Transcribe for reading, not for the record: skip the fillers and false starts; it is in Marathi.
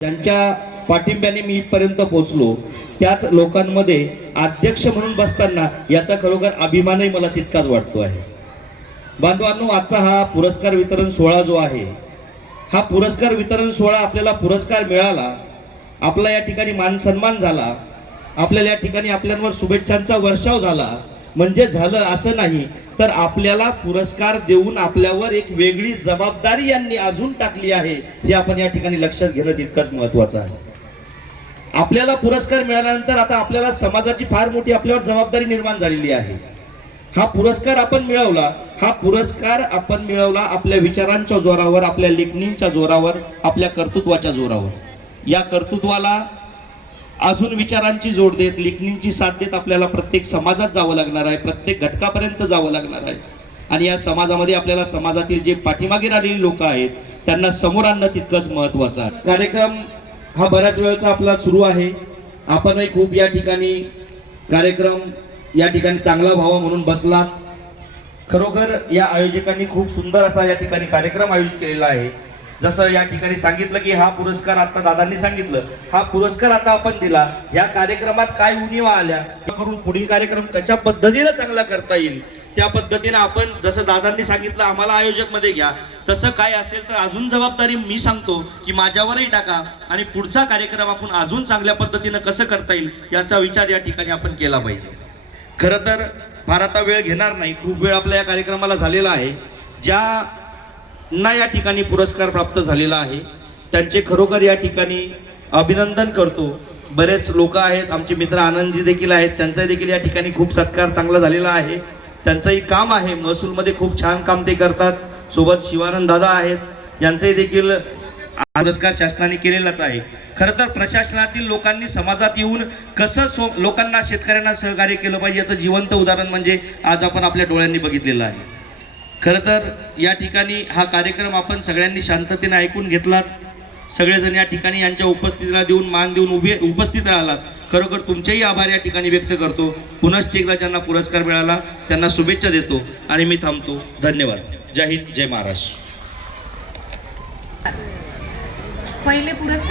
ज्यांच्या पाठिंब्याने मी इथपर्यंत पोहोचलो त्याच लोकांमध्ये अध्यक्ष म्हणून बसताना याचा खरोखर अभिमानही मला तितकाच वाटतो आहे। बांधवांनो, आजचा हा पुरस्कार वितरण सोहळा जो आहे, हा पुरस्कार वितरण सोहळा आपल्याला पुरस्कार मिळाला, आपला या ठिकाणी मान सन्मान झाला, आपल्याला या ठिकाणी आपल्यावर शुभेच्छांचा वर्षाव झाला म्हणजे झालं असं नाही, तर आपल्याला पुरस्कार देऊन आपल्यावर एक वेगळी जबाबदारी यांनी अजून टाकली आहे हे आपण या ठिकाणी लक्षात घेणं तितकंच महत्त्वाचं आहे। आपल्याला पुरस्कार मिळाल्यानंतर आता आपल्याला समाजाची फार मोठी आपल्यावर जबाबदारी निर्माण झालेली आहे। हा पुरस्कार आपण मिळवला आपल्या विचारांच्या जोरावर, आपल्या लेखणींच्या जोरावर, आपल्या कर्तृत्वाच्या जोरावर। या कर्तृत्वाला अजून विचारांची जोड देत, लेखणींची साथ देत आपल्याला प्रत्येक समाजात जावं लागणार आहे, प्रत्येक घटकापर्यंत जावं लागणार आहे। आणि या समाजामध्ये आपल्याला समाजातील जे पाठीमागे राहिलेली लोक आहेत त्यांना समोर आणणं तितकंच महत्त्वाचं आहे। कार्यक्रम हा बऱ्याच वेळचा आपला सुरू आहे। आपणही खूप या ठिकाणी कार्यक्रम चांगला व्हावा म्हणून बसलात। खरोखर या आयोजकांनी खूप सुंदर असा या ठिकाणी कार्यक्रम आयोजित केलेला आहे। जसं या ठिकाणी सांगितलं की हा पुरस्कार आता दादांनी सांगितलं, हा पुरस्कार आता आपण दिला, या कार्यक्रमात काय उणीवा आल्या करून पुढील कार्यक्रम कशा पद्धतीने चांगला करता येईल त्या पद्धतीने आपण, जसं दादांनी सांगितलं आम्हाला आयोजक मध्ये घ्या, तसं काय असेल तर अजून जबाबदारी मी सांगतो की माझ्यावरही टाका आणि पुढचा कार्यक्रम आपण अजून चांगल्या पद्धतीने कसं करता येईल याचा विचार या ठिकाणी आपण केला पाहिजे। खरं तर फार आता वेळ घेणार नाही, खूप वेळ आपल्या या कार्यक्रमाला झालेला आहे। ज्यांना या ठिकाणी पुरस्कार प्राप्त झालेला आहे त्यांचे खरोखर या ठिकाणी अभिनंदन करतो। बरेच लोक आहेत, आमचे मित्र आनंदजी देखील आहेत, त्यांचा देखील या ठिकाणी खूप सत्कार चांगला झालेला आहे। त्यांचंही काम आहे, महसूलमध्ये खूप छान काम ते करतात। सोबत शिवानंद दादा आहेत, यांचंही देखील पुरस्कार शासनाने केलेलाच आहे। खरं तर प्रशासनातील लोकांनी समाजात येऊन कसं लोकांना, शेतकऱ्यांना सहकार्य केलं पाहिजे याचं जिवंत उदाहरण म्हणजे आज आपण आपल्या डोळ्यांनी बघितलेलं आहे। खरं तर या ठिकाणी हा कार्यक्रम आपण सगळ्यांनी शांततेने ऐकून घेतलात, सगळेजण या ठिकाणी यांच्या उपस्थितीला मान देऊन उपस्थित राहिलात, खरोखर तुमचेही आभार या ठिकाणी व्यक्त करतो। पुनश्च एकदा ज्यांना पुरस्कार मिळाला त्यांना शुभेच्छा देतो आणि मी थांबतो। धन्यवाद। जय हिंद, जय महाराष्ट्र। पहिले पुरस्कार